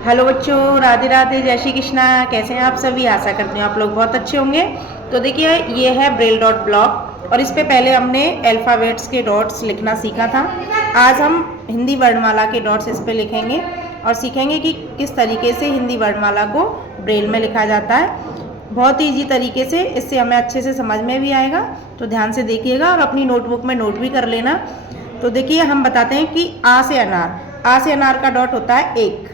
Hello बच्चों, राधे राधे, जय श्री कृष्णा। कैसे हैं आप सभी? आशा करती हूँ आप लोग बहुत अच्छे होंगे। तो देखिए, ये है ब्रेल डॉट ब्लॉक और इस पे पहले हमने अल्फ़ाबेट्स के डॉट्स लिखना सीखा था। आज हम हिंदी वर्णमाला के डॉट्स इस पे लिखेंगे और सीखेंगे कि किस तरीके से हिंदी वर्णमाला को ब्रेल में लिखा जाता है। बहुत ही ईजी तरीके से, इससे हमें अच्छे से समझ में भी आएगा। तो ध्यान से देखिएगा और अपनी नोटबुक में नोट भी कर लेना। तो देखिए, हम बताते हैं कि आ से अनार, आ से अनार का डॉट होता है एक।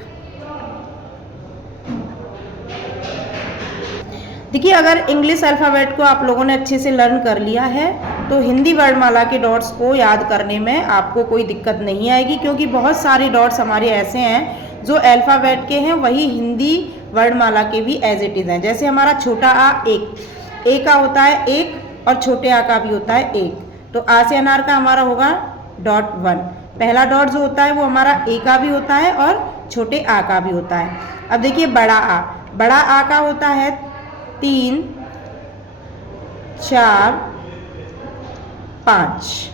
देखिए, अगर इंग्लिश अल्फ़ाबेट को आप लोगों ने अच्छे से लर्न कर लिया है तो हिंदी वर्णमाला के डॉट्स को याद करने में आपको कोई दिक्कत नहीं आएगी, क्योंकि बहुत सारे डॉट्स हमारे ऐसे हैं जो अल्फ़ाबेट के हैं, वही हिंदी वर्णमाला के भी एज इट इज़ हैं। जैसे हमारा छोटा आ एक, ए का होता है एक और छोटे आ का भी होता है एक। तो आ से अनार का हमारा होगा डॉट वन। पहला डॉट जो होता है वो हमारा ए का भी होता है और छोटे आ का भी होता है। अब देखिए, बड़ा आ, बड़ा आ का होता है 3, 4, 5।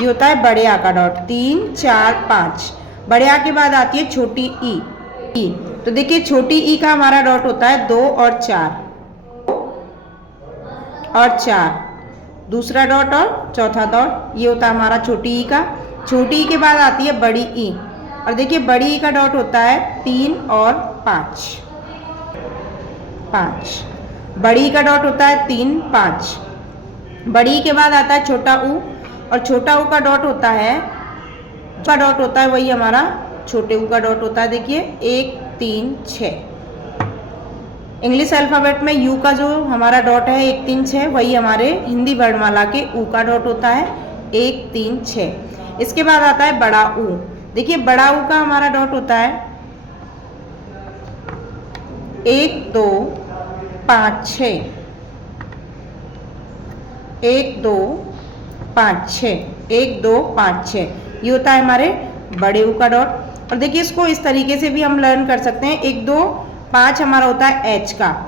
ये होता है बड़े आ का डॉट, 3, 4, 5। बड़े आ के बाद आती है छोटी ई। तो देखिए, छोटी ई का हमारा डॉट होता है 2 और 4। दूसरा डॉट और चौथा डॉट, ये होता है हमारा छोटी ई का। छोटी ई के बाद आती है बड़ी ई और देखिए, बड़ी ई का डॉट होता है 3 और 5। बड़ी का डॉट होता है 3, 5। बड़ी के बाद आता है छोटा ऊ और छोटा ऊ का डॉट होता है, वही हमारा छोटे ऊ का डॉट होता है। देखिए, 1, 3, 6। इंग्लिश अल्फ़ाबेट में यू का जो हमारा डॉट है 1, 3, 6, वही हमारे हिंदी वर्णमाला के ऊ का डॉट होता है 1, 3, 6। इसके बाद आता है बड़ा ऊ। देखिए, बड़ा ऊ का हमारा डॉट होता है 1, 2, 5, 6। 1, 2, 5, 6। 1, 2, 5, 6, ये होता है हमारे बड़े ऊ का डॉट। और देखिए, इसको इस तरीके से भी हम लर्न कर सकते हैं। 1, 2, 5 हमारा होता है एच का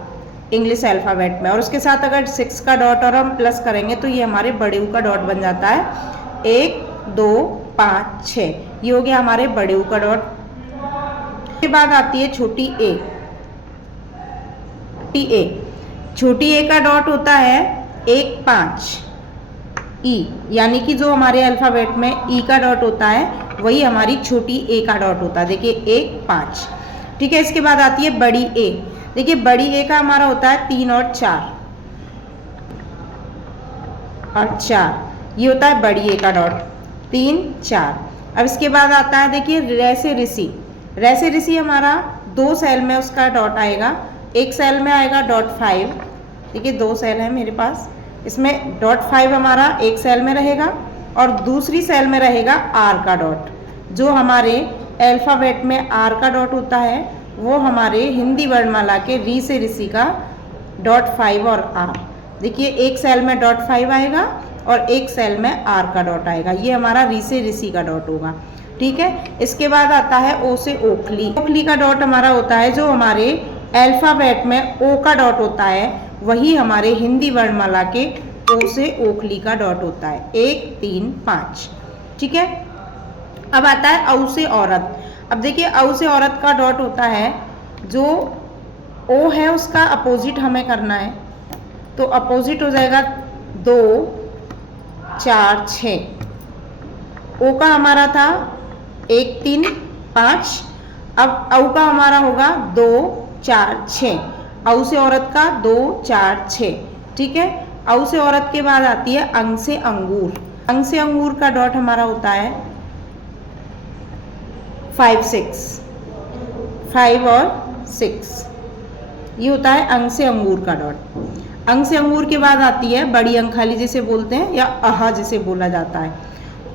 इंग्लिश अल्फ़ाबेट में, और उसके साथ अगर 6 का डॉट और हम प्लस करेंगे तो ये हमारे बड़े ऊ का डॉट बन जाता है। 1, 2, 5, 6, ये हो गया हमारे बड़े ऊ का डॉट। उसके बाद आती है छोटी ए। छोटी ए का डॉट होता है 1, 5। ई, यानी कि जो हमारे अल्फ़ाबेट में ई का डॉट होता है वही हमारी छोटी ए का डॉट होता है। देखिए, 1, 5। ठीक है, इसके बाद आती है बड़ी ए। देखिए, बड़ी ए का हमारा होता है 3 और 4। ये होता है बड़ी ए का डॉट, 3, 4। अब इसके बाद आता है, देखिए, रे से ऋषि हमारा 2 सेल में उसका डॉट आएगा। एक सेल में आएगा डॉट 5। देखिए, 2 सेल है मेरे पास, इसमें डॉट 5 हमारा एक सेल में रहेगा और दूसरी सेल में रहेगा आर का डॉट। जो हमारे अल्फ़ाबेट में आर का डॉट होता है वो हमारे हिंदी वर्णमाला के री से ऋषि का डॉट 5 और आर। देखिए, एक सेल में डॉट 5 आएगा और एक सेल में आर का डॉट आएगा, ये हमारा री से ऋषि का डॉट होगा। ठीक है, इसके बाद आता है ओ से ओखली का डॉट हमारा होता है, जो हमारे अल्फ़ाबेट में ओ का डॉट होता है वही हमारे हिंदी वर्णमाला के ओ से ओखली का डॉट होता है। 1, 3, 5। ठीक है, अब आता है औ से औरत। अब देखिए, औ से औरत का डॉट होता है, जो ओ है उसका अपोजिट हमें करना है, तो अपोजिट हो जाएगा 2, 4, 6। ओ का हमारा था 1, 3, 5। अब औ का हमारा होगा 2, 4, 6। औ से औरत का 2, 4, 6। ठीक है, औ से औरत के बाद आती है अंग से अंगूर। अंग से अंगूर का डॉट हमारा होता है 5, 6। 5 और 6, ये होता है अंग से अंगूर का डॉट। अंग से अंगूर के बाद आती है बड़ी अंगखाली जिसे बोलते हैं, या अहा जिसे बोला जाता है,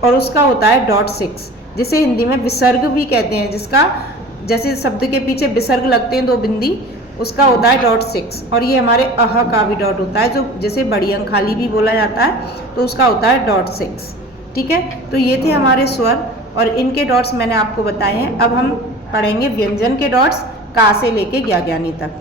और उसका होता है डॉट 6, जिसे हिंदी में विसर्ग भी कहते हैं। जिसका जैसे शब्द के पीछे विसर्ग लगते हैं 2 बिंदी, उसका होता है डॉट 6। और ये हमारे अह का भी डॉट होता है, जो जैसे बड़ी अंगखाली भी बोला जाता है, तो उसका होता है डॉट 6। ठीक है, तो ये थे हमारे स्वर और इनके डॉट्स मैंने आपको बताए हैं। अब हम पढ़ेंगे व्यंजन के डॉट्स का से लेके ज्ञानी तक।